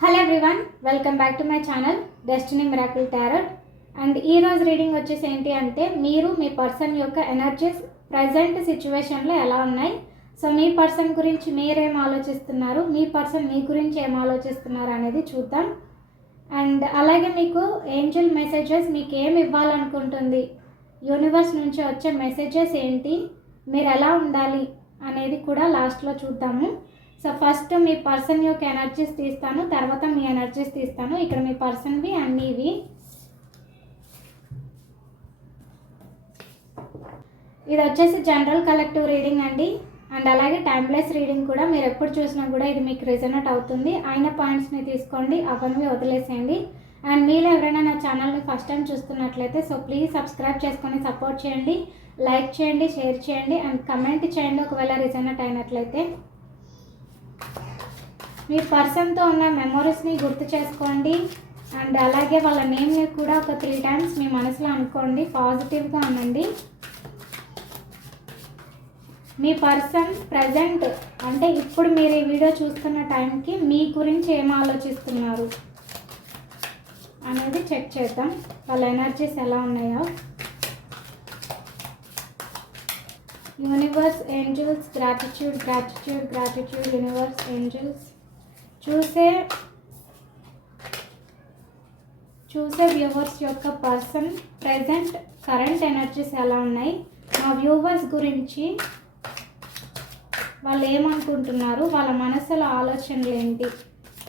Hello everyone welcome back to my channel Destiny Miracle Tarot and ఈ రోజు reading వచ్చేసి ఏంటి అంటే మీరు మీ పర్సన్ యొక్క ఎనర్జీస్ ప్రజెంట్ సిచ్యువేషన్లో ఎలా ఉన్నాయి? సో మీ పర్సన్ గురించి మీరేం ఆలోచిస్తున్నారు? మీ పర్సన్ మీ గురించి ఏం ఆలోచిస్తున్నారు అనేది చూద్దాం. అండ్ అలాగే మీకు ఏంజల్ మెసేజెస్ మీకు ఏం ఇవ్వాలనుకుంటుంది? యూనివర్స్ నుంచి వచ్చే మెసేజెస్ ఏంటి? మీరు ఎలా ఉండాలి అనేది కూడా లాస్ట్లో చూద్దాము. సో ఫస్ట్ మీ పర్సన్ యొక్క ఎనర్జీస్ తీస్తాను తర్వాత మీ ఎనర్జీస్ తీస్తాను. ఇక్కడ మీ పర్సన్వి అండ్ మీవి ఇది వచ్చేసి జనరల్ కలెక్టివ్ రీడింగ్ అండి. అండ్ అలాగే టైమ్లెస్ రీడింగ్ కూడా మీరు ఎప్పుడు చూసినా కూడా ఇది మీకు రిజనట్ అవుతుంది. అయిన పాయింట్స్ని తీసుకోండి అవన్నీ వదిలేసేయండి. అండ్ మీరు ఎవరైనా నా ఛానల్ని ఫస్ట్ టైం చూస్తున్నట్లయితే సో ప్లీజ్ సబ్స్క్రైబ్ చేసుకొని సపోర్ట్ చేయండి. లైక్ చేయండి షేర్ చేయండి. అండ్ కమెంట్ చేయండి ఒకవేళ రిజనట్ అయినట్లయితే. మీ పర్సన్తో ఉన్న మెమొరీస్ని గుర్తు చేసుకోండి. అండ్ అలాగే వాళ్ళ నేమ్ని కూడా ఒక త్రీ టైమ్స్ మీ మనసులో అనుకోండి. పాజిటివ్గా ఉండండి మీ పర్సన్ ప్రజెంట్ అంటే ఇప్పుడు మీరు ఈ వీడియో చూస్తున్న టైంకి మీ గురించి ఏం ఆలోచిస్తున్నారు అనేది చెక్ చేద్దాం. వాళ్ళ ఎనర్జీస్ ఎలా ఉన్నాయో. Universe angels gratitude gratitude gratitude universe angels. చూసే చూసే వ్యూవర్స్ యొక్క పర్సన్ ప్రజెంట్ కరెంట్ ఎనర్జీస్ ఎలా ఉన్నాయి? మా వ్యూవర్స్ గురించి వాళ్ళు ఏమనుకుంటున్నారు? వాళ్ళ మనసులో ఆలోచనలు ఏంటి?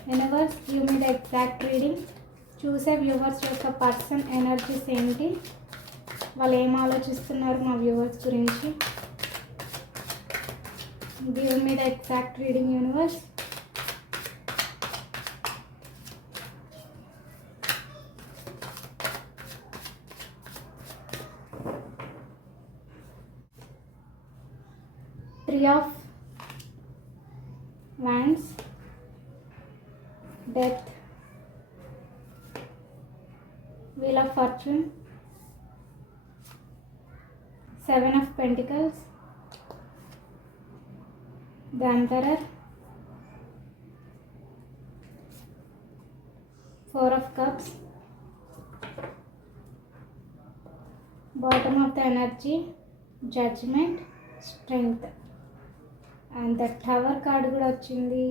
యూనివర్స్ యూ మీద ఎగ్జాక్ట్ రీడింగ్ చూసే వ్యూవర్స్ యొక్క పర్సన్ ఎనర్జీస్ ఏంటి? వాళ్ళు ఏం ఆలోచిస్తున్నారు మా వ్యూవర్స్ గురించి? గివ్ మీద ఎగ్జాక్ట్ రీడింగ్ యూనివర్స్ అంటారా? Four of cups bottom of the energy judgement strength and the tower card కూడా వచ్చింది.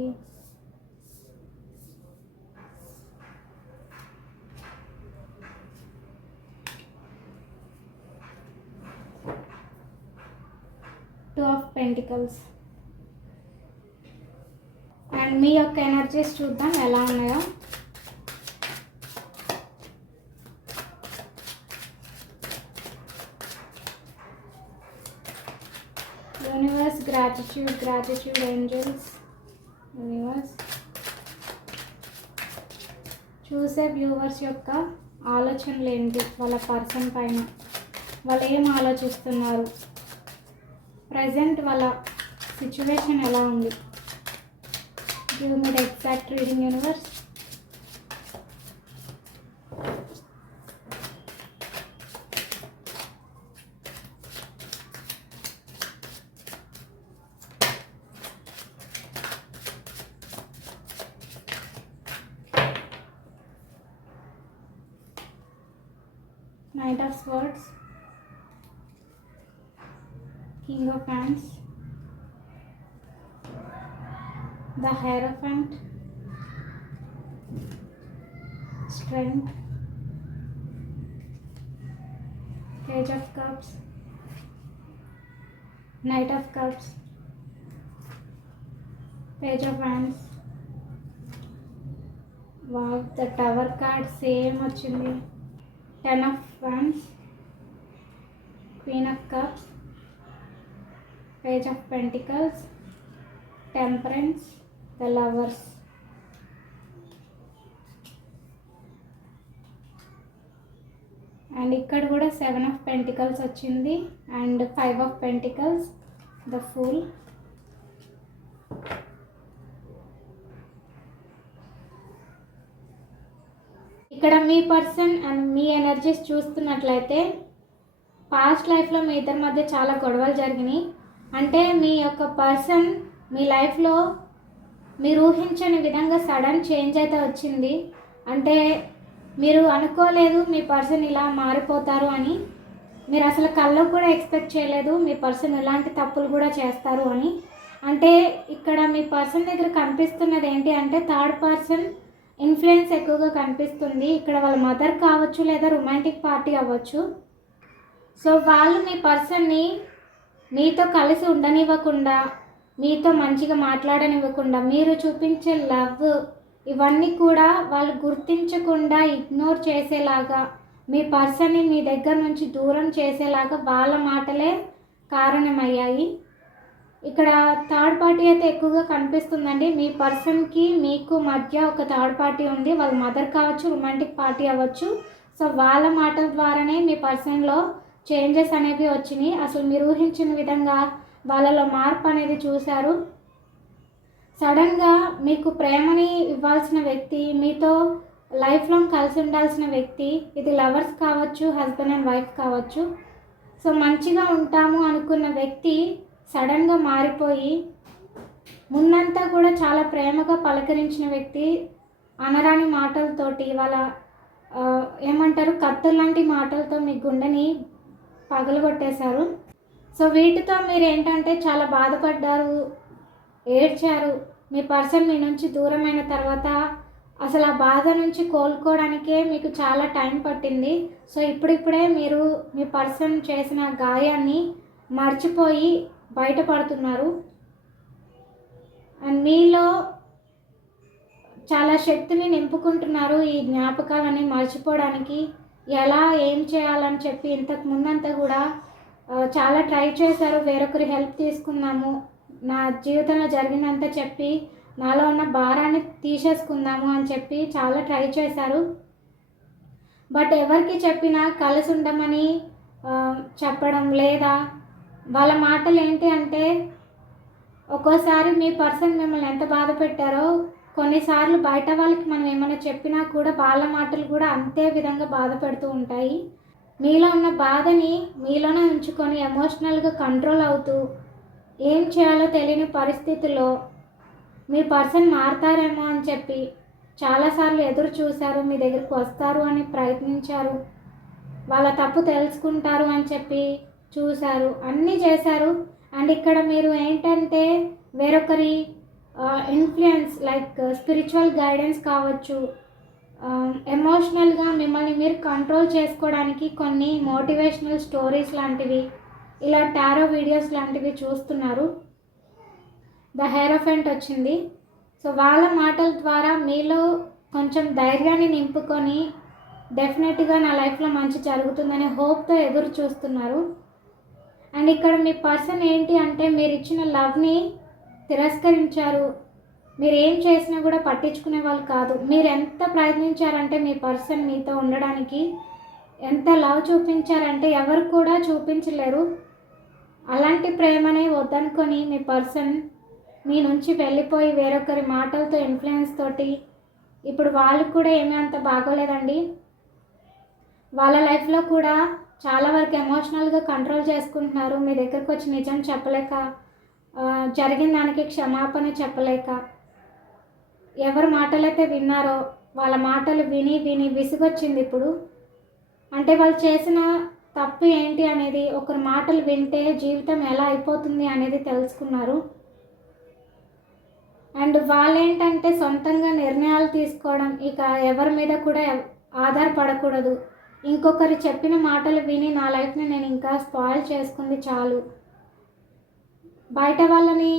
టూ ఆఫ్ పెంటికల్స్ మీ యొక్క ఎనర్జీస్ చూద్దాం ఎలా ఉన్నాయో. Universe gratitude gratitude angels universe చూసే వ్యూవర్స్ యొక్క ఆలోచనలు ఏంటి? వాళ్ళ పర్సన్ పైన. వాళ్ళు ఏం ఆలోచిస్తున్నారు? ప్రజెంట్ వాళ్ళ సిచ్యువేషన్ ఎలా ఉంది? Give me the exact reading universe. Knight of Swords, King of Wands, the Hierophant, Strength, Page of Cups, Knight of Cups, Page of Hands. Wow the tower card same వచ్చింది ten of wands queen of cups page of pentacles temperance The lovers and ఇక్కడ కూడా seven of pentacles వచ్చింది and five of pentacles the fool ఇక్కడ మీ person and మీ energies చూస్తున్నట్లయితే past లైఫ్లో మీ ఇద్దరి మధ్య చాలా గొడవలు జరిగినాయి. అంటే మీ యొక్క పర్సన్ మీ లైఫ్లో మీరు ఊహించని విధంగా సడన్ చేంజ్ అయితే వచ్చింది. అంటే మీరు అనుకోలేదు మీ పర్సన్ ఇలా మారిపోతారు అని. మీరు అసలు కల్లో కూడా ఎక్స్పెక్ట్ చేయలేదు మీ పర్సన్ ఇలాంటి తప్పులు కూడా చేస్తారు అని. అంటే ఇక్కడ మీ పర్సన్ దగ్గర కనిపిస్తున్నది ఏంటి అంటే థర్డ్ పర్సన్ ఇన్ఫ్లుయెన్స్ ఎక్కువగా కనిపిస్తుంది. ఇక్కడ వాళ్ళ మదర్ కావచ్చు లేదా రొమాంటిక్ పార్టీ అవ్వచ్చు. సో వాళ్ళు మీ పర్సన్ని మీతో కలిసి ఉండనివ్వకుండా మీతో మంచిగా మాట్లాడనివ్వకుండా మీరు చూపించే లవ్ ఇవన్నీ కూడా వాళ్ళు గుర్తించకుండా ఇగ్నోర్ చేసేలాగా మీ పర్సన్ని మీ దగ్గర నుంచి దూరం చేసేలాగా వాళ్ళ మాటలే కారణమయ్యాయి. ఇక్కడ థర్డ్ పార్టీ అయితే ఎక్కువగా కనిపిస్తుందండి. మీ పర్సన్కి మీకు మధ్య ఒక థర్డ్ పార్టీ ఉంది. వాళ్ళ మదర్ కావచ్చు రొమాంటిక్ పార్టీ అవ్వచ్చు. సో వాళ్ళ మాటల ద్వారానే మీ పర్సన్లో చేంజెస్ అనేవి వచ్చినాయి. అసలు మీరు ఊహించిన విధంగా వాళ్ళలో మార్పు అనేది చూశారు. సడన్గా మీకు ప్రేమని ఇవ్వాల్సిన వ్యక్తి మీతో లైఫ్ లాంగ్ కలిసి ఉండాల్సిన వ్యక్తి ఇది లవర్స్ కావచ్చు హస్బెండ్ అండ్ వైఫ్ కావచ్చు. సో మంచిగా ఉంటాము అనుకున్న వ్యక్తి సడన్గా మారిపోయి మున్నంతా కూడా చాలా ప్రేమగా పలకరించిన వ్యక్తి అనరాని మాటలతోటి వాళ్ళ ఏమంటారు కత్తులాంటి మాటలతో మీ గుండెని పగలగొట్టేశారు. సో వీటితో మీరు ఏంటంటే చాలా బాధపడ్డారు ఏడ్చారు. మీ పర్సన్ మీ నుంచి దూరమైన తర్వాత అసలు ఆ బాధ నుంచి కోలుకోవడానికే మీకు చాలా టైం పట్టింది. సో ఇప్పుడిప్పుడే మీరు మీ పర్సన్ చేసిన గాయాన్ని మర్చిపోయి బయటపడుతున్నారు. అండ్ మీలో చాలా శక్తిని నింపుకుంటున్నారు ఈ జ్ఞాపకాలని మర్చిపోవడానికి. ఎలా ఏం చేయాలని చెప్పి ఇంతకు ముందంతా కూడా చాలా ట్రై చేశారు వేరొకరి హెల్ప్ తీసుకున్నాము నా జీవితంలో జరిగినంత చెప్పి నాలో ఉన్న భారాన్ని తీసేసుకుందాము అని చెప్పి చాలా ట్రై చేశారు. బట్ ఎవరికి చెప్పినా కలిసి ఉండమని చెప్పడం లేదా? వాళ్ళ మాటలు ఏంటి అంటే ఒక్కోసారి మీ పర్సన్ మిమ్మల్ని ఎంత బాధ పెట్టారో కొన్నిసార్లు బయట వాళ్ళకి మనం ఏమైనా చెప్పినా కూడా వాళ్ళ మాటలు కూడా అంతే విధంగా బాధ పెడుతూ ఉంటాయి. మీలో ఉన్న బాధని మీలోనే ఉంచుకొని ఎమోషనల్గా కంట్రోల్ అవుతూ ఏం చేయాలో తెలియని పరిస్థితుల్లో మీ పర్సన్ మారతారేమో అని చెప్పి చాలాసార్లు ఎదురు చూశారు మీ దగ్గరికి వస్తారు అని ప్రయత్నించారు వాళ్ళ తప్పు తెలుసుకుంటారు అని చెప్పి చూశారు అన్నీ చేశారు. అండ్ ఇక్కడ మీరు ఏంటంటే వేరొకరి ఇన్ఫ్లుయెన్స్ లైక్ స్పిరిచువల్ గైడెన్స్ కావచ్చు ఎమోషనల్గా మిమ్మల్ని మీరు కంట్రోల్ చేసుకోవడానికి కొన్ని మోటివేషనల్ స్టోరీస్ లాంటివి ఇలా టారో వీడియోస్ లాంటివి చూస్తున్నారు. ద హెరోఫెంట్ వచ్చింది. సో వాళ్ళ మాటల ద్వారా మీలో కొంచెం ధైర్యాన్ని నింపుకొని డెఫినెట్గా నా లైఫ్లో మంచి జరుగుతుందనే హోప్తో ఎదురు చూస్తున్నారు. అండ్ ఇక్కడ మీ పర్సన్ ఏంటి అంటే మీరు ఇచ్చిన లవ్ని తిరస్కరించారు. మీరు ఏం చేసినా కూడా పట్టించుకునే వాళ్ళు కాదు. మీరు ఎంత ప్రయత్నించారంటే మీ పర్సన్ మీతో ఉండడానికి ఎంత లవ్ చూపించారంటే ఎవరు కూడా చూపించలేరు. అలాంటి ప్రేమనే వద్దనుకొని మీ పర్సన్ మీ నుంచి వెళ్ళిపోయి వేరొకరి మాటలతో ఇన్ఫ్లుయెన్స్ తోటి ఇప్పుడు వాళ్ళకు కూడా ఏమీ అంత బాగోలేదండి. వాళ్ళ లైఫ్లో కూడా చాలా వరకు ఎమోషనల్గా కంట్రోల్ చేసుకుంటున్నారు. మీ దగ్గరకు వచ్చి నిజం చెప్పలేక జరిగిన దానికి క్షమాపణ చెప్పలేక. ఎవరి మాటలైతే విన్నారో వాళ్ళ మాటలు విని విని విసుగొచ్చింది ఇప్పుడు. అంటే వాళ్ళు చేసిన తప్పు ఏంటి అనేది ఒకరి మాటలు వింటే జీవితం ఎలా అయిపోతుంది అనేది తెలుసుకున్నారు. అండ్ వాళ్ళేంటంటే సొంతంగా నిర్ణయాలు తీసుకోవడం ఇక ఎవరి మీద కూడా ఆధారపడకూడదు. ఇంకొకరు చెప్పిన మాటలు విని నా లైఫ్ని నేను ఇంకా స్పాయిల్ చేసుకుంది చాలు. బయట వాళ్ళని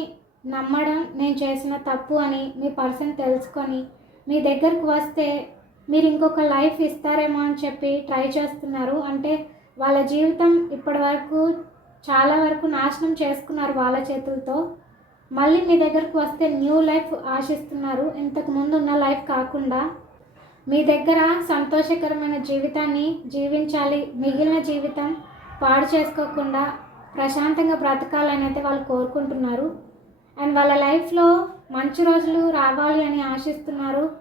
నమ్మడం నేను చేసిన తప్పు అని మీ పర్సన్ తెలుసుకొని మీ దగ్గరకు వస్తే మీరు ఇంకొక లైఫ్ ఇస్తారేమో అని చెప్పి ట్రై చేస్తున్నారు. అంటే వాళ్ళ జీవితం ఇప్పటి వరకు చాలా వరకు నాశనం చేసుకున్నారు వాళ్ళ చేతులతో. మళ్ళీ మీ దగ్గరకు వస్తే న్యూ లైఫ్ ఆశిస్తున్నారు. ఇంతకు ముందు ఉన్న లైఫ్ కాకుండా మీ దగ్గర సంతోషకరమైన జీవితాన్ని జీవించాలి. మిగిలిన జీవితం పాడు చేసుకోకుండా ప్రశాంతంగా బ్రతకాలని అయితే వాళ్ళు కోరుకుంటున్నారు. అండ్ వాళ్ళ లైఫ్లో మంచి రోజులు రావాలి అని ఆశిస్తున్నారు.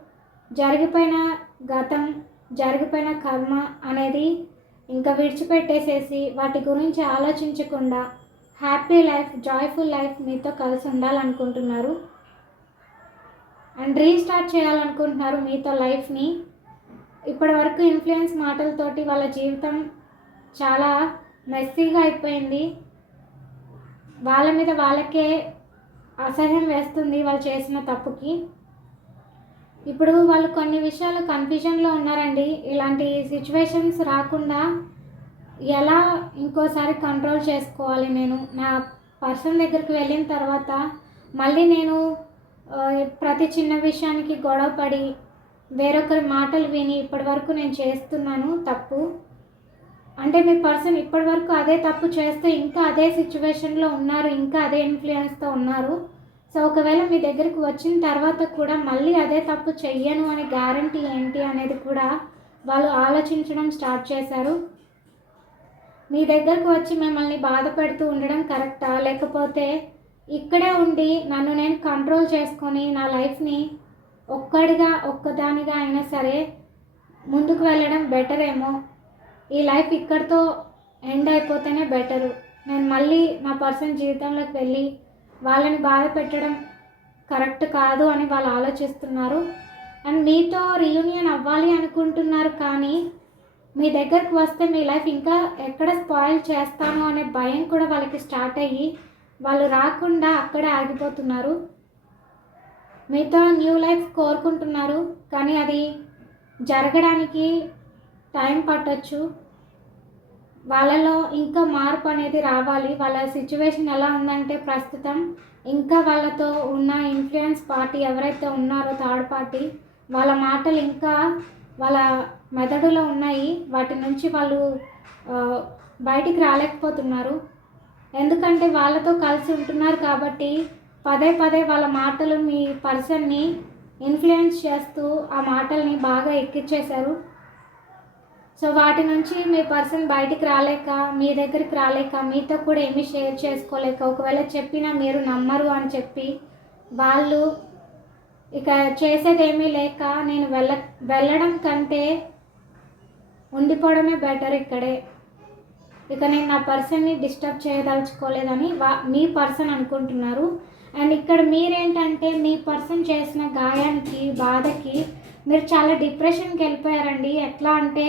జరిగిపోయిన గతం జరిగిపోయిన కర్మ అనేది ఇంకా విడిచిపెట్టేసేసి వాటి గురించి ఆలోచించకుండా హ్యాపీ లైఫ్ జాయ్ఫుల్ లైఫ్ మీతో కలిసి ఉండాలనుకుంటున్నారు. అండ్ రీస్టార్ట్ చేయాలనుకుంటున్నారు మీతో లైఫ్ని. ఇప్పటి వరకు ఇన్ఫ్లుయెన్స్ మాటలతోటి వాళ్ళ జీవితం చాలా మెస్సీగా అయిపోయింది. వాళ్ళ మీద వాళ్ళకే అసహ్యం వేస్తుంది వాళ్ళు చేసిన తప్పుకి. ఇప్పుడు వాళ్ళు కొన్ని విషయాలు కన్ఫ్యూజన్లో ఉన్నారండి. ఇలాంటి సిచ్యువేషన్స్ రాకుండా ఎలా ఇంకోసారి కంట్రోల్ చేసుకోవాలి నేను? నా పర్సన్ దగ్గరికి వెళ్ళిన తర్వాత మళ్ళీ నేను ప్రతి చిన్న విషయానికి గొడవ పడి వేరొకరి మాటలు విని ఇప్పటివరకు నేను చేస్తున్నాను తప్పు. అంటే మీ పర్సన్ ఇప్పటి వరకు అదే తప్పు చేస్తే ఇంకా అదే సిచ్యువేషన్లో ఉన్నారు ఇంకా అదే ఇన్ఫ్లుయెన్స్తో ఉన్నారు. సో ఒకవేళ మీ దగ్గరికి వచ్చిన తర్వాత కూడా మళ్ళీ అదే తప్పు చెయ్యను అనే గ్యారంటీ ఏంటి అనేది కూడా వాళ్ళు ఆలోచించడం స్టార్ట్ చేశారు. మీ దగ్గరకు వచ్చి మిమ్మల్ని బాధ పెడుతూ ఉండడం కరెక్టా? లేకపోతే ఇక్కడే ఉండి నన్ను నేను కంట్రోల్ చేసుకొని నా లైఫ్ని ఒక్కడిగా ఒక్కదానిగా అయినా సరే ముందుకు వెళ్ళడం బెటర్ ఏమో ఈ లైఫ్ ఇక్కడితో ఎండ్ అయిపోతేనే బెటరు. నేను మళ్ళీ నా పర్సన్ జీవితంలోకి వెళ్ళి వాళ్ళని బాధ పెట్టడం కరెక్ట్ కాదు అని వాళ్ళు ఆలోచిస్తున్నారు. అండ్ మీతో రీయూనియన్ అవ్వాలి అనుకుంటున్నారు కానీ మీ దగ్గరకు వస్తే మీ లైఫ్ ఇంకా ఎక్కడ స్పాయిల్ చేస్తాను అనే భయం కూడా వాళ్ళకి స్టార్ట్ అయ్యి వాళ్ళు రాకుండా అక్కడే ఆగిపోతున్నారు. మీతో న్యూ లైఫ్ కోరుకుంటున్నారు కానీ అది జరగడానికి టైం పట్టచ్చు. వాళ్ళలో ఇంకా మార్పు అనేది రావాలి. వాళ్ళ సిచ్యువేషన్ ఎలా ఉందంటే ప్రస్తుతం ఇంకా వాళ్ళతో ఉన్న ఇన్ఫ్లుయెన్స్ పార్టీ ఎవరైతే ఉన్నారో థర్డ్ పార్టీ వాళ్ళ మాటలు ఇంకా వాళ్ళ మెదడులో ఉన్నాయి. వాటి నుంచి వాళ్ళు బయటికి రాలేకపోతున్నారు. ఎందుకంటే వాళ్ళతో కలిసి ఉంటున్నారు కాబట్టి పదే పదే వాళ్ళ మాటలు మీ పర్సన్ని ఇన్ఫ్లుయెన్స్ చేస్తూ ఆ మాటల్ని బాగా ఎక్కిచ్చేశారు. సో వాటి నుంచి మీ పర్సన్ బయటికి రాలేక మీ దగ్గరికి రాలేక మీతో కూడా ఏమీ షేర్ చేసుకోలేక ఒకవేళ చెప్పినా మీరు నమ్మరు అని చెప్పి వాళ్ళు ఇక చేసేది ఏమీ లేక నేను వెళ్ళ వెళ్ళడం కంటే ఉండిపోవడమే బెటర్ ఇక్కడే. ఇక నేను నా పర్సన్ని డిస్టర్బ్ చేయదలుచుకోలేదని వా మీ పర్సన్ అనుకుంటున్నారు. అండ్ ఇక్కడ మీరేంటంటే మీ పర్సన్ చేసిన గాయానికి బాధకి మీరు చాలా డిప్రెషన్కి వెళ్ళిపోయారండి. ఎట్లా అంటే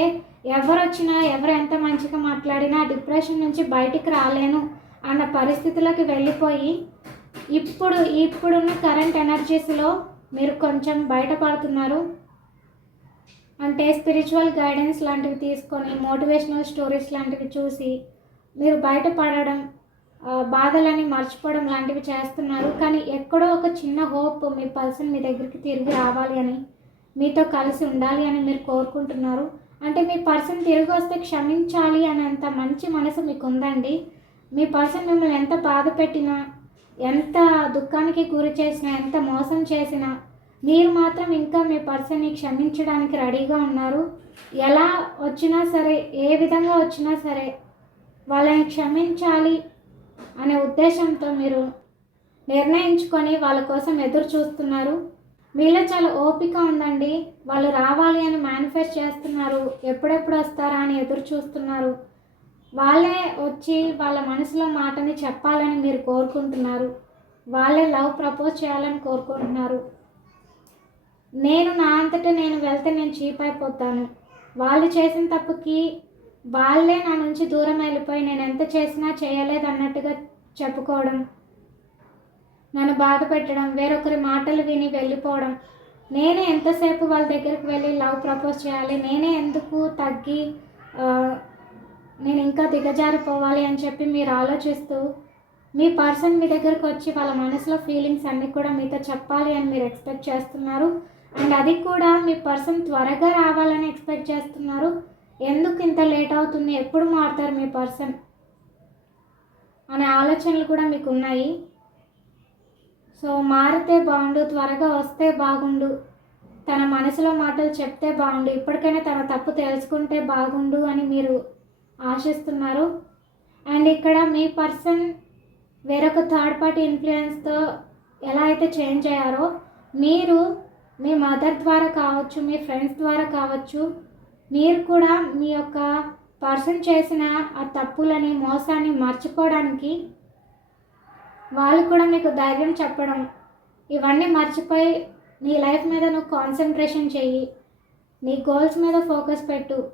ఎవరు వచ్చినా ఎవరు ఎంత మంచిగా మాట్లాడినా డిప్రెషన్ నుంచి బయటికి రాలేను అన్న పరిస్థితులకు వెళ్ళిపోయి ఇప్పుడు ఇప్పుడున్న కరెంట్ ఎనర్జీస్లో మీరు కొంచెం బయటపడుతున్నారు. అంటే స్పిరిచువల్ గైడెన్స్ లాంటివి తీసుకొని మోటివేషనల్ స్టోరీస్ లాంటివి చూసి మీరు బయటపడడం బాధలని మర్చిపోవడం లాంటివి చేస్తున్నారు. కానీ ఎక్కడో ఒక చిన్న హోప్ మీ పర్సన్ మీ దగ్గరికి తిరిగి రావాలి అని మీతో కలిసి ఉండాలి అని మీరు కోరుకుంటున్నారు. అంటే మీ పర్సన్ తిరిగి వస్తే క్షమించాలి అనేంత మంచి మనసు మీకు ఉందండి మీ పర్సన్ మిమ్మల్ని ఎంత బాధ పెట్టినా ఎంత దుఃఖానికి గురి చేసినా ఎంత మోసం చేసినా మీరు మాత్రం ఇంకా మీ పర్సన్ని క్షమించడానికి రెడీగా ఉన్నారు. ఎలా వచ్చినా సరే ఏ విధంగా వచ్చినా సరే వాళ్ళని క్షమించాలి అనే ఉద్దేశంతో మీరు నిర్ణయించుకొని వాళ్ళ కోసం ఎదురు చూస్తున్నారు మీలో చాలా ఓపిక ఉందండి. వాళ్ళు రావాలి అని మేనిఫెస్ట్ చేస్తున్నారు. ఎప్పుడెప్పుడు వస్తారా అని ఎదురు చూస్తున్నారు. వాళ్ళే వచ్చి వాళ్ళ మనసులో మాటని చెప్పాలని మీరు కోరుకుంటున్నారు. వాళ్ళే లవ్ ప్రపోజ్ చేయాలని కోరుకుంటున్నారు. నేను నా అంతటా నేను వెళ్తే నేను చీప్ అయిపోతాను. వాళ్ళు చేసిన తప్పుకి వాళ్ళే నా నుంచి దూరం వెళ్ళిపోయి నేను ఎంత చేసినా చేయలేదు అన్నట్టుగా చెప్పుకోవడం. నన్ను బాధ పెట్టడం వేరొకరి మాటలు విని వెళ్ళిపోవడం. నేనే ఎంతసేపు వాళ్ళ దగ్గరికి వెళ్ళి లవ్ ప్రపోజ్ చేయాలి? నేనే ఎందుకు తగ్గి నేను ఇంకా దిగజారిపోవాలి అని చెప్పి మీరు ఆలోచిస్తూ మీ పర్సన్ మీ దగ్గరకు వచ్చి వాళ్ళ మనసులో ఫీలింగ్స్ అన్నీ కూడా మీతో చెప్పాలి అని మీరు ఎక్స్పెక్ట్ చేస్తున్నారు? అండ్ అది కూడా మీ పర్సన్ త్వరగా రావాలని ఎక్స్పెక్ట్ చేస్తున్నారు? ఎందుకు ఇంత లేట్ అవుతుంది? ఎప్పుడు మారుతారు మీ పర్సన్? అనే ఆలోచనలు కూడా మీకు ఉన్నాయి సో మారితే బాగుండు త్వరగా వస్తే బాగుండు. తన మనసులో మాటలు చెప్తే బాగుండు. ఇప్పటికైనా తన తప్పు తెలుసుకుంటే బాగుండు అని మీరు ఆశిస్తున్నారు. అండ్ ఇక్కడ మీ పర్సన్ వేరొక థర్డ్ పార్టీ ఇన్ఫ్లుయెన్స్తో ఎలా అయితే చేంజ్ అయ్యారో మీరు మీ మదర్ ద్వారా కావచ్చు మీ ఫ్రెండ్స్ ద్వారా కావచ్చు మీరు కూడా మీ యొక్క పర్సన్ చేసిన ఆ తప్పులని మోసాన్ని మర్చిపోవడానికి వాళ్ళు కూడా మీకు ధైర్యం చెప్పడం. ఇవన్నీ మర్చిపోయి నీ లైఫ్ మీద నువ్వు కాన్సన్ట్రేషన్ చెయ్యి. నీ గోల్స్ మీద ఫోకస్ పెట్టు.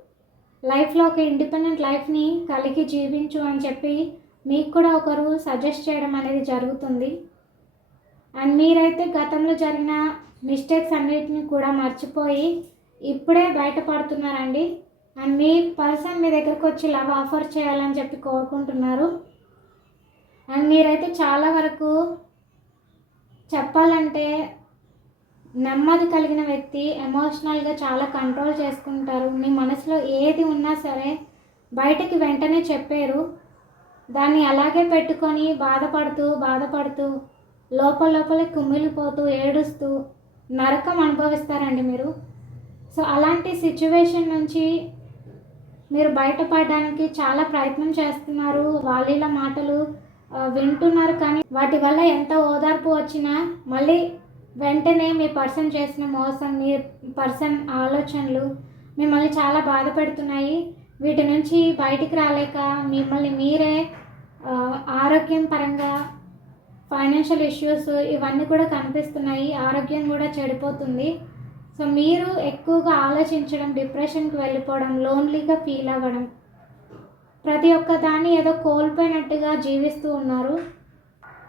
లైఫ్లో ఒక ఇండిపెండెంట్ లైఫ్ని కలిగి జీవించు అని చెప్పి మీకు కూడా ఒకరు సజెస్ట్ చేయడం అనేది జరుగుతుంది. అండ్ మీరైతే గతంలో జరిగిన మిస్టేక్స్ అన్నిటిని కూడా మర్చిపోయి ఇప్పుడే బయటపడుతున్నారండి. అండ్ మీ పర్సన్ మీ దగ్గరకు వచ్చి లవ్ ఆఫర్ చేయాలని చెప్పి కోరుకుంటున్నారు. అండ్ మీరైతే చాలా వరకు చెప్పాలంటే నెమ్మది కలిగిన వ్యక్తి ఎమోషనల్గా చాలా కంట్రోల్ చేసుకుంటారు. మీ మనసులో ఏది ఉన్నా సరే బయటకి వెంటనే చెప్పారు. దాన్ని అలాగే పెట్టుకొని బాధపడుతూ బాధపడుతూ లోపల లోపలే కుమ్మిలిపోతూ ఏడుస్తూ నరకం అనుభవిస్తారండి మీరు. సో అలాంటి సిచ్యువేషన్ నుంచి మీరు బయటపడడానికి చాలా ప్రయత్నం చేస్తున్నారు. వాళ్ళ మాటలు వింటున్నారు కానీ వాటి వల్ల ఎంత ఓదార్పు వచ్చినా మళ్ళీ వెంటనే మీ పర్సన్ చేసిన మోసం మీ పర్సన్ ఆలోచనలు మిమ్మల్ని చాలా బాధ పెడుతున్నాయి వీటి నుంచి బయటికి రాలేక మిమ్మల్ని మీరే ఆరోగ్యం పరంగా ఫైనాన్షియల్ ఇష్యూస్ ఇవన్నీ కూడా కనిపిస్తున్నాయి. ఆరోగ్యం కూడా చెడిపోతుంది. సో మీరు ఎక్కువగా ఆలోచించడం డిప్రెషన్కి వెళ్ళిపోవడం లోన్లీగా ఫీల్ అవ్వడం ప్రతి ఒక్క దాన్ని ఏదో కోల్పోయినట్టుగా జీవిస్తూ ఉన్నారు.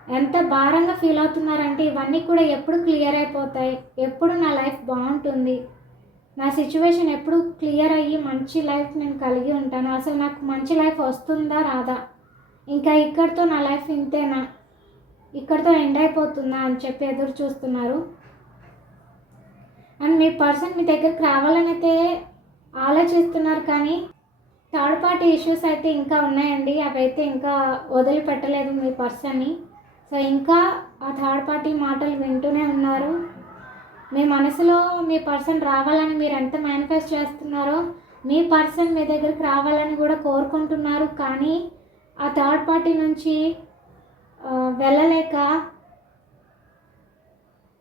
ఎంత భారంగా ఫీల్ అవుతున్నారంటే ఇవన్నీ కూడా ఎప్పుడు క్లియర్ అయిపోతాయి. ఎప్పుడు నా లైఫ్ బాగుంటుంది. నా సిచ్యువేషన్ ఎప్పుడు క్లియర్ అయ్యి మంచి లైఫ్ నేను కలిగి ఉంటాను. అసలు నాకు మంచి లైఫ్ వస్తుందా రాదా? ఇంకా ఇక్కడితో నా లైఫ్ ఇంతేనా? ఇక్కడితో ఎండ్ అయిపోతుందా అని చెప్పి ఎదురు చూస్తున్నారు. అండ్ మీ పర్సన్ మీ దగ్గరికి రావాలని అయితే ఆలోచిస్తున్నారు కానీ థర్డ్ పార్టీ ఇష్యూస్ అయితే ఇంకా ఉన్నాయండి. అవి అయితే ఇంకా వదిలిపెట్టలేదు మీ పర్సన్ని. సో ఇంకా ఆ థర్డ్ పార్టీ మాటలు వింటూనే ఉన్నారు. మీ మనసులో మీ పర్సన్ రావాలని మీరు ఎంత మేనిఫెస్ట్ చేస్తున్నారో మీ పర్సన్ మీ దగ్గరికి రావాలని కూడా కోరుకుంటున్నారు. కానీ ఆ థర్డ్ పార్టీ నుంచి వెళ్ళలేక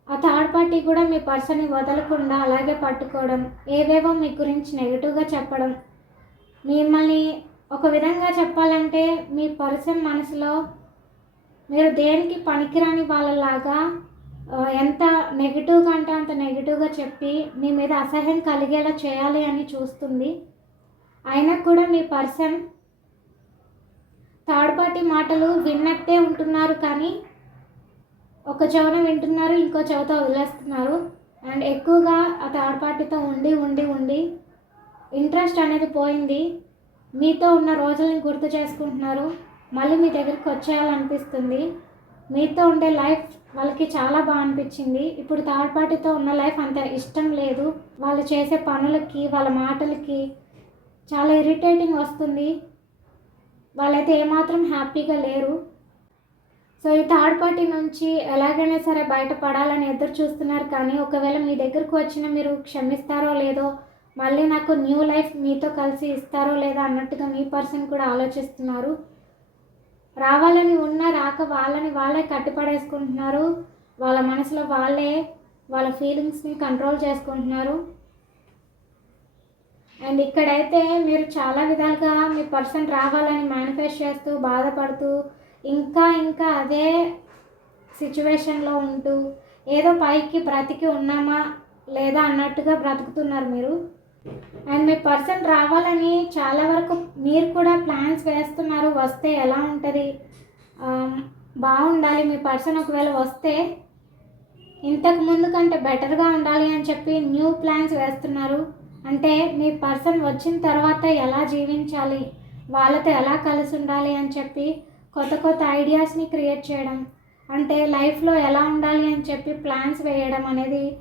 ఆ థర్డ్ పార్టీ కూడా మీ పర్సన్ని వదలకుండా అలాగే పట్టుకోవడం ఏవేవో మీ గురించి నెగిటివ్గా చెప్పడం మిమ్మల్ని ఒక విధంగా చెప్పాలంటే మీ పర్సన్ మనసులో మీరు దేనికి పనికిరాని వాళ్ళలాగా ఎంత నెగిటివ్గా అంటే అంత నెగిటివ్గా చెప్పి మీ మీద అసహ్యం కలిగేలా చేయాలి అని చూస్తుంది. అయినా కూడా మీ పర్సన్ థర్డ్ పార్టీ మాటలు విన్నట్టే ఉంటున్నారు కానీ ఒక చెవున వింటున్నారు ఇంకో చెవితో వదిలేస్తున్నారు. అండ్ ఎక్కువగా ఆ థర్డ్ పార్టీతో ఉండి ఉండి ఉండి ఇంట్రెస్ట్ అనేది పోయింది. మీతో ఉన్న రోజుల్ని గుర్తు చేసుకుంటున్నారు. మళ్ళీ మీ దగ్గరికి వచ్చేయాలనిపిస్తుంది. మీతో ఉండే లైఫ్ వాళ్ళకి చాలా బాగా అనిపించింది. ఇప్పుడు థర్డ్ పార్టీతో ఉన్న లైఫ్ అంత ఇష్టం లేదు. వాళ్ళు చేసే పనులకి వాళ్ళ మాటలకి చాలా ఇరిటేటింగ్ వస్తుంది. వాళ్ళైతే ఏమాత్రం హ్యాపీగా లేరు. సో ఈ థర్డ్ పార్టీ నుంచి ఎలాగైనా సరే బయటపడాలని ఎదురు చూస్తున్నారు. కానీ ఒకవేళ మీ దగ్గరకు వచ్చిన మీరు క్షమిస్తారో లేదో మళ్ళీ నాకు న్యూ లైఫ్ మీతో కలిసి ఇస్తారో లేదా అన్నట్టుగా మీ పర్సన్ కూడా ఆలోచిస్తున్నారు. రావాలని ఉన్నా రాక వాళ్ళని వాళ్ళే కట్టుపడేసుకుంటున్నారు. వాళ్ళ మనసులో వాళ్ళే వాళ్ళ ఫీలింగ్స్ని కంట్రోల్ చేసుకుంటున్నారు. అండ్ ఇక్కడైతే మీరు చాలా విధాలుగా మీ పర్సన్ రావాలని మేనిఫెస్ట్ చేస్తూ బాధపడుతూ ఇంకా ఇంకా అదే సిచ్యువేషన్లో ఉంటూ ఏదో పైకి బ్రతికి ఉన్నామా లేదా అన్నట్టుగా బ్రతుకుతున్నారు మీరు. అండ్ మీ పర్సన్ రావాలని చాలా వరకు మీరు కూడా ప్లాన్స్ వేస్తున్నారు. వస్తే ఎలా ఉంటుంది? Um, బాగుండాలి మీ పర్సన్ ఒకవేళ వస్తే. ఇంతకు ముందు కంటే బెటర్గా ఉండాలి అని చెప్పి న్యూ ప్లాన్స్ వేస్తున్నారు. అంటే మీ పర్సన్ వచ్చిన తర్వాత ఎలా జీవించాలి? వాళ్ళతో ఎలా కలిసి ఉండాలి అని చెప్పి కొత్త కొత్త ఐడియాస్ని క్రియేట్ చేయడం. అంటే లైఫ్లో ఎలా ఉండాలి అని చెప్పి ప్లాన్స్ వేయడం అనేది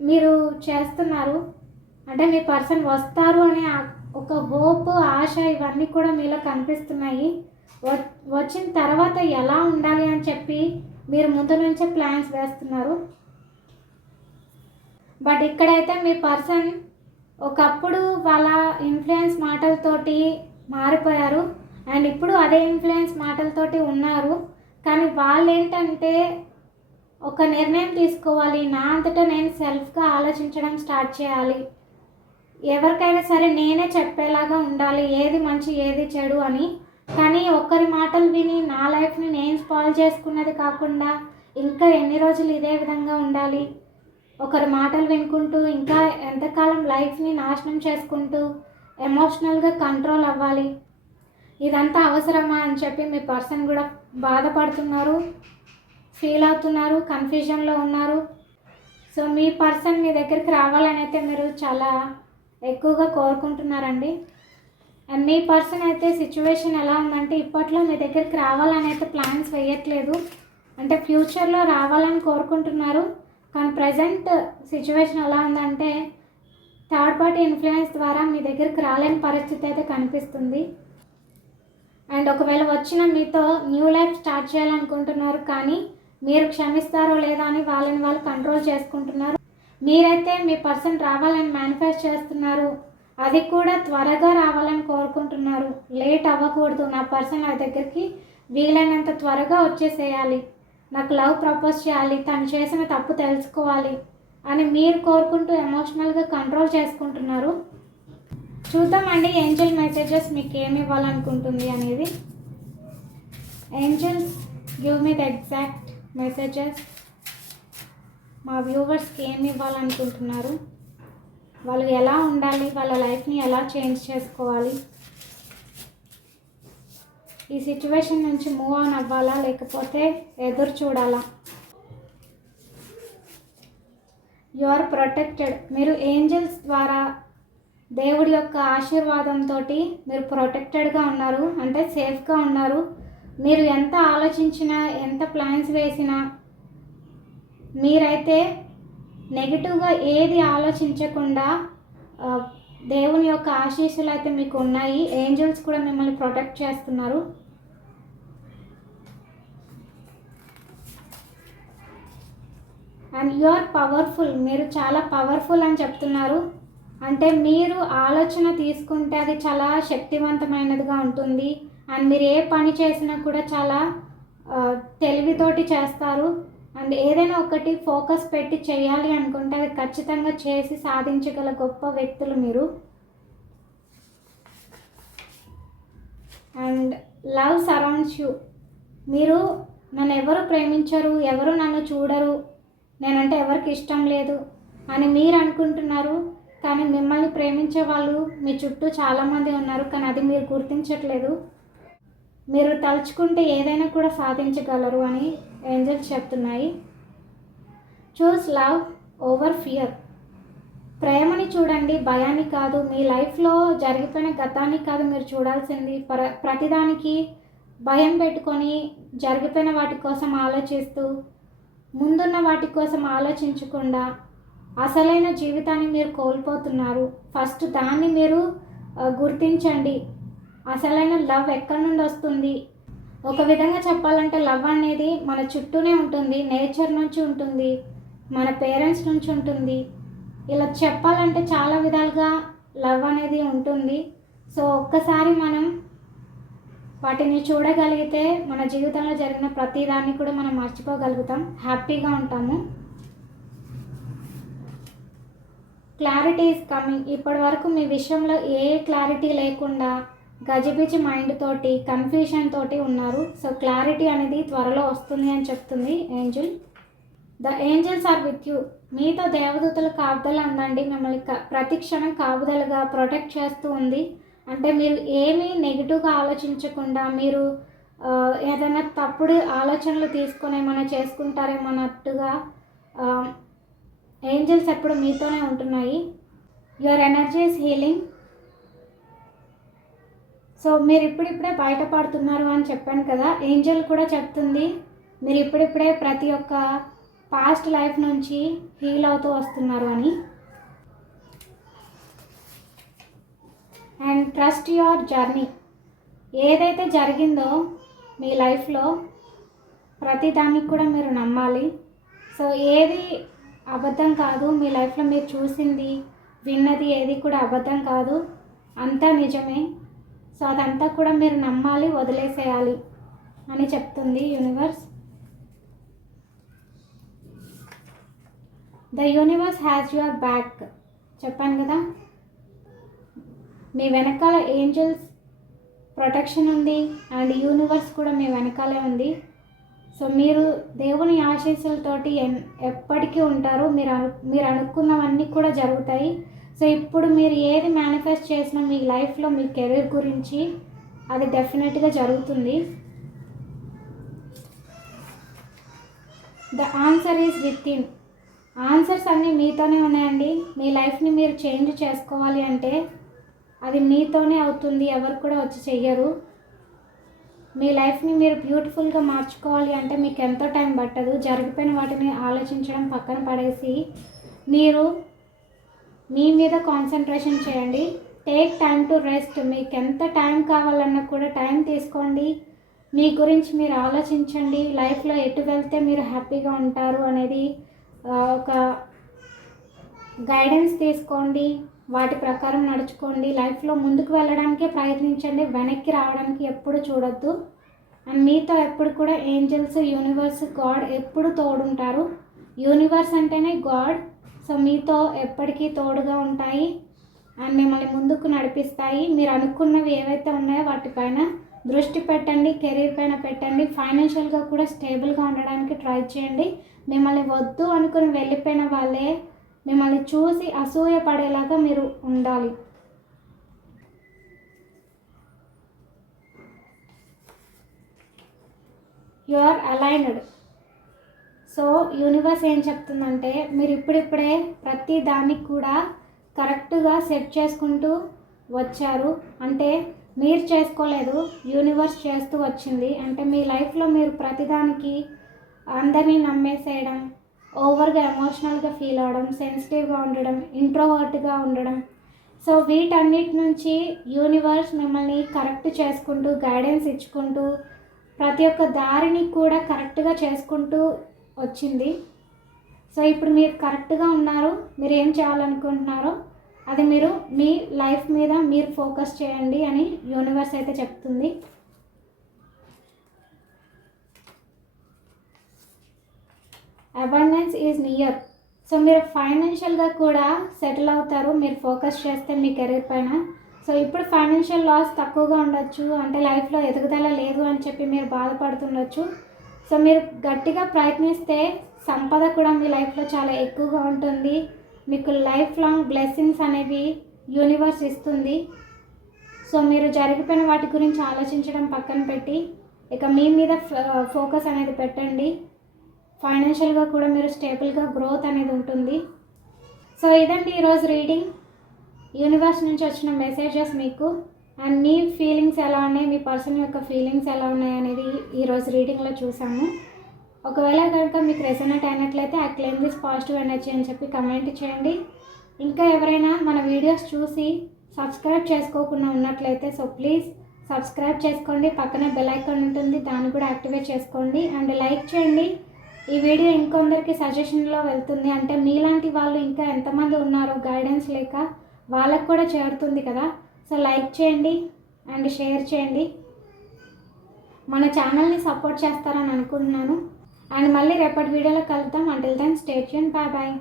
మీరు చేస్తున్నారు. అంటే మీ పర్సన్ వస్తారు అనే ఒక హోప్ ఆశ ఇవన్నీ కూడా మీలో కనిపిస్తున్నాయి. వ- వచ్చిన తర్వాత ఎలా ఉండాలి అని చెప్పి మీరు ముందు నుంచే ప్లాన్స్ వేస్తున్నారు. బట్ ఇక్కడైతే మీ పర్సన్ ఒకప్పుడు వాళ్ళ ఇన్ఫ్లుయెన్స్ మాటలతోటి మారిపోయారు. అండ్ ఇప్పుడు అదే ఇన్ఫ్లుయెన్స్ మాటలతోటి ఉన్నారు. కానీ వాళ్ళు ఏంటంటే ఒక నిర్ణయం తీసుకోవాలి. నా అంతటా నేను సెల్ఫ్గా ఆలోచించడం స్టార్ట్ చేయాలి. ఎవరికైనా సరే నేనే చెప్పేలాగా ఉండాలి ఏది మంచి ఏది చెడు అని. కానీ ఒక్కరి మాటలు విని నా లైఫ్ని నేను స్పాయిల్ చేసుకున్నది కాకుండా ఇంకా ఎన్ని రోజులు ఇదే విధంగా ఉండాలి? ఒకరి మాటలు వినుకుంటూ ఇంకా ఎంతకాలం లైఫ్ని నాశనం చేసుకుంటూ ఎమోషనల్గా కంట్రోల్ అవ్వాలి? ఇదంతా అవసరమా అని చెప్పి మీ పర్సన్ కూడా బాధపడుతున్నారు ఫీల్ అవుతున్నారు కన్ఫ్యూజన్లో ఉన్నారు. సో మీ పర్సన్ మీ దగ్గరికి రావాలని అయితే మీరు చాలా ఎక్కువగా కోరుకుంటున్నారండి. అండ్ మీ పర్సన్ అయితే సిచ్యువేషన్ ఎలా ఉందంటే ఇప్పట్లో మీ దగ్గరికి రావాలని అయితే ప్లాన్స్ వేయట్లేదు. అంటే ఫ్యూచర్లో రావాలని కోరుకుంటున్నారు. కానీ ప్రజెంట్ సిచ్యువేషన్ ఎలా ఉందంటే థర్డ్ పార్టీ ఇన్ఫ్లుయెన్స్ ద్వారా మీ దగ్గరికి రాలేని పరిస్థితి అయితే కనిపిస్తుంది. అండ్ ఒకవేళ వచ్చిన మీతో న్యూ లైఫ్ స్టార్ట్ చేయాలనుకుంటున్నారు కానీ మీరు క్షమిస్తారో లేదా అని వాళ్ళని వాళ్ళు కంట్రోల్ చేసుకుంటున్నారు. మీరైతే మీ పర్సన్ రావాలని మేనిఫెస్ట్ చేస్తున్నారు. అది కూడా త్వరగా రావాలని కోరుకుంటున్నారు. లేట్ అవ్వకూడదు. నా పర్సన్ నా దగ్గరికి వీలైనంత త్వరగా వచ్చేసేయాలి. నాకు లవ్ ప్రపోజ్ చేయాలి. తను చేసిన తప్పు తెలుసుకోవాలి అని మీరు కోరుకుంటూ ఎమోషనల్గా కంట్రోల్ చేసుకుంటున్నారు. చూద్దామండి ఏంజల్ మెసేజెస్ మీకు ఏమి ఇవ్వాలనుకుంటుంది అనేది. Angels give me the exact messages మా వ్యూవర్స్కి ఏమి ఇవ్వాలనుకుంటున్నారు? వాళ్ళు ఎలా ఉండాలి? వాళ్ళ లైఫ్ని ఎలా చేంజ్ చేసుకోవాలి? ఈ సిచ్యువేషన్ నుంచి మూవ్ ఆన్ అవ్వాలా? లేకపోతే ఎదురు చూడాలా? యు ఆర్ ప్రొటెక్టెడ్ మీరు ఏంజల్స్ ద్వారా దేవుడి యొక్క ఆశీర్వాదంతో మీరు ప్రొటెక్టెడ్గా ఉన్నారు. అంటే సేఫ్గా ఉన్నారు. మీరు ఎంత ఆలోచించినా ఎంత ప్లాన్స్ వేసినా మీరైతే నెగిటివ్గా ఏది ఆలోచించకుండా దేవుని యొక్క ఆశీస్సులు అయితే మీకు ఉన్నాయి. ఏంజల్స్ కూడా మిమ్మల్ని ప్రొటెక్ట్ చేస్తున్నారు. And you are powerful. మీరు చాలా పవర్ఫుల్ అని చెప్తున్నారు. అంటే మీరు ఆలోచన తీసుకుంటే అది చాలా శక్తివంతమైనదిగా ఉంటుంది. అండ్ మీరు ఏ పని చేసినా కూడా చాలా తెలివితోటి చేస్తారు. అండ్ ఏదైనా ఒకటి ఫోకస్ పెట్టి చేయాలి అనుకుంటే అది ఖచ్చితంగా చేసి సాధించగల గొప్ప వ్యక్తులు మీరు. And love surrounds you. మీరు నన్ను ఎవరు ప్రేమించరు ఎవరు నన్ను చూడరు నేనంటే ఎవరికి ఇష్టం లేదు అని మీరు అనుకుంటున్నారు కానీ మిమ్మల్ని ప్రేమించే వాళ్ళు మీ చుట్టూ చాలామంది ఉన్నారు కానీ అది మీరు గుర్తించట్లేదు. మీరు తలుచుకుంటే ఏదైనా కూడా సాధించగలరు అని ఏంజల్స్ చెప్తున్నాయి? Choose love over fear. ప్రేమని చూడండి భయాన్ని కాదు. మీ లైఫ్లో జరిగిపోయిన గతాన్ని కాదు మీరు చూడాల్సింది. ప్ర ప్రతిదానికి భయం పెట్టుకొని జరిగిపోయిన వాటి కోసం ఆలోచిస్తూ ముందున్న వాటి కోసం ఆలోచించకుండా అసలైన జీవితాన్ని మీరు కోల్పోతున్నారు. ఫస్ట్ దాన్ని మీరు గుర్తించండి. అసలైన లవ్ ఎక్కడి నుండి వస్తుంది? ఒక విధంగా చెప్పాలంటే లవ్ అనేది మన చుట్టూనే ఉంటుంది నేచర్ నుంచి ఉంటుంది మన పేరెంట్స్ నుంచి ఉంటుంది. ఇలా చెప్పాలంటే చాలా విధాలుగా లవ్ అనేది ఉంటుంది. సో ఒక్కసారి మనం వాటిని చూడగలిగితే మన జీవితంలో జరిగిన ప్రతిదాన్ని కూడా మనం మర్చిపోగలుగుతాం. హ్యాపీగా ఉంటాము. Clarity is coming. ఇప్పటి వరకు మీ విషయంలో ఏ క్లారిటీ లేకుండా గజిబిజి మైండ్ తోటి కన్ఫ్యూషన్ తోటి ఉన్నారు. సో క్లారిటీ అనేది త్వరలో వస్తుంది అని చెప్తుంది angel. The angels are with you. మీతో దేవదూతల కాపుదల ఉందండి. మిమ్మల్ని క- ప్రతి క్షణం కాపుదలుగా ప్రొటెక్ట్ చేస్తూ ఉంది. అంటే మీరు ఏమీ నెగిటివ్గా ఆలోచించకుండా మీరు ఏదైనా తప్పుడు ఆలోచనలు తీసుకొని ఏమైనా చేసుకుంటారేమో అన్నట్టుగా ఏంజల్స్ ఎప్పుడు మీతోనే ఉంటున్నాయి. Your energy is healing. So మీరు ఇప్పుడిప్పుడే బయటపడుతున్నారు అని చెప్పాను కదా ఏంజల్ కూడా చెప్తుంది. మీరు ఇప్పుడిప్పుడే ప్రతి ఒక్క పాస్ట్ లైఫ్ నుంచి హీల్ అవుతూ వస్తున్నారు అని. And trust your journey. ఏదైతే జరిగిందో మీ లైఫ్లో ప్రతి దానికి కూడా మీరు నమ్మాలి. సో ఏది అబద్ధం కాదు మీ లైఫ్లో మీరు చూసింది విన్నది ఏది కూడా అబద్ధం కాదు. అంతా నిజమే. సో అదంతా కూడా మీరు నమ్మాలి వదిలేసేయాలి అని చెప్తుంది universe the universe has your back చెప్పాను కదా? మీ వెనకాల ఏంజల్స్ ప్రొటెక్షన్ ఉంది అండ్ యూనివర్స్ కూడా మీ వెనకాలే ఉంది. సో మీరు దేవుని ఆశీస్సులతోటి ఎప్పటికీ ఉంటారు. మీరు అను మీరు అనుకున్నవన్నీ కూడా జరుగుతాయి. సో ఇప్పుడు మీరు ఏది మేనిఫెస్ట్ చేసినా మీ లైఫ్లో మీ కెరీర్ గురించి అది డెఫినెట్గా జరుగుతుంది. The answer is within answers అన్నీ మీతోనే ఉన్నాయండి. మీ లైఫ్ని మీరు చేంజ్ చేసుకోవాలి అంటే అది మీతోనే అవుతుంది. ఎవరు కూడా వచ్చి చెయ్యరు. మీ లైఫ్ని మీరు బ్యూటిఫుల్గా మార్చుకోవాలి అంటే మీకు ఎంతో టైం పట్టదు. జరిగిపోయిన వాటిని ఆలోచించడం పక్కన పడేసి మీరు మీ మీద కాన్సన్ట్రేషన్ చేయండి. టేక్ టైం టు రెస్ట్ మీకు ఎంత టైం కావాలన్నా కూడా టైం తీసుకోండి. మీ గురించి మీరు ఆలోచించండి. లైఫ్లో ఎటు వెళ్తే మీరు హ్యాపీగా ఉంటారు అనేది ఒక గైడెన్స్ తీసుకోండి. వాటి ప్రకారం నడుచుకోండి. లైఫ్లో ముందుకు వెళ్ళడానికే ప్రయత్నించండి. వెనక్కి రావడానికి ఎప్పుడు చూడొద్దు. అండ్ మీతో ఎప్పుడు కూడా ఏంజల్స్ యూనివర్స్ గాడ్ ఎప్పుడు తోడుంటారు. యూనివర్స్ అంటేనే గాడ్ సో మీతో ఎప్పటికీ తోడుగా ఉంటాయి అండ్ మిమ్మల్ని ముందుకు నడిపిస్తాయి. మీరు అనుకున్నవి ఏవైతే ఉన్నాయో వాటిపైన దృష్టి పెట్టండి కెరీర్ పైన పెట్టండి ఫైనాన్షియల్గా కూడా స్టేబుల్గా ఉండడానికి ట్రై చేయండి. మిమ్మల్ని వద్దు అనుకుని వెళ్ళిపోయిన వాళ్ళే మిమ్మల్ని చూసి అసూయ పడేలాగా మీరు ఉండాలి. You are aligned so universe ఏం చెప్తుందంటే మీరు ఇప్పుడిప్పుడే ప్రతి దానికి కూడా కరెక్ట్గా సెట్ చేసుకుంటూ వచ్చారు. అంటే మీరు చేసుకోలేదు యూనివర్స్ చేస్తూ వచ్చింది. అంటే మీ లైఫ్లో మీరు ప్రతిదానికి అందరినీ నమ్మేసేయడం ఓవర్గా ఎమోషనల్గా ఫీల్ అవ్వడం సెన్సిటివ్గా ఉండడం ఇంట్రోవర్ట్గా ఉండడం. సో వీటన్నిటి నుంచి యూనివర్స్ మిమ్మల్ని కరెక్ట్ చేసుకుంటూ గైడెన్స్ ఇచ్చుకుంటూ ప్రతి ఒక్క దారిని కూడా కరెక్ట్గా చేసుకుంటూ వచ్చింది. సో ఇప్పుడు మీరు కరెక్ట్గా ఉన్నారు. మీరు ఏం చేయాలనుకుంటున్నారో అది మీరు మీ లైఫ్ మీద మీరు ఫోకస్ చేయండి అని యూనివర్స్ అయితే చెప్తుంది. Abundance is near. సో మీరు ఫైనాన్షియల్గా కూడా సెటిల్ అవుతారు. మీరు ఫోకస్ చేస్తే మీ కెరీర్ పైన. సో ఇప్పుడు ఫైనాన్షియల్ లాస్ తక్కువగా ఉండొచ్చు. అంటే లైఫ్లో ఎదుగుదల లేదు అని చెప్పి మీరు బాధపడుతుండొచ్చు. సో మీరు గట్టిగా ప్రయత్నిస్తే సంపద కూడా మీ లైఫ్లో చాలా ఎక్కువగా ఉంటుంది. మీకు లైఫ్ లాంగ్ బ్లెస్సింగ్స్ అనేవి యూనివర్స్ ఇస్తుంది. సో మీరు జరిగిపోయిన వాటి గురించి ఆలోచించడం పక్కన పెట్టి ఇక మీ మీద ఫోకస్ అనేది పెట్టండి. ఫైనాన్షియల్గా కూడా మీరు స్టేబుల్గా గ్రోత్ అనేది ఉంటుంది. సో ఇదండి ఈరోజు రీడింగ్. యూనివర్స్ నుంచి వచ్చిన మెసేజెస్ మీకు. అండ్ మీ ఫీలింగ్స్ ఎలా ఉన్నాయి? మీ పర్సన్ యొక్క ఫీలింగ్స్ ఎలా ఉన్నాయి అనేది ఈరోజు రీడింగ్లో చూసాము. ఒకవేళ కనుక మీకు రెసనేట్ అయినట్లయితే ఆ క్లెయిమ్ దిస్ పాజిటివ్ ఎనర్జీ అని చెప్పి కమెంట్ చేయండి. ఇంకా ఎవరైనా మన వీడియోస్ చూసి సబ్స్క్రైబ్ చేసుకోకుండా ఉన్నట్లయితే సో ప్లీజ్ సబ్స్క్రైబ్ చేసుకోండి. పక్కన బెల్ ఐకాన్ ఉంటుంది. దాన్ని కూడా యాక్టివేట్ చేసుకోండి. అండ్ లైక్ చేయండి. ఈ వీడియో ఇంకొందరికి సజెషన్లో వెళ్తుంది. అంటే మీలాంటి వాళ్ళు ఇంకా ఎంతమంది ఉన్నారో గైడెన్స్ లేక వాళ్ళకు కూడా చేరుతుంది కదా. సో లైక్ చేయండి అండ్ షేర్ చేయండి. మన ఛానల్ని సపోర్ట్ చేస్తారని అనుకుంటున్నాను. అండ్ మళ్ళీ రేపటి వీడియోలో కలుద్దాం. అంటిల్ దెన్ స్టేట్ యూన్ బాయ్ బాయ్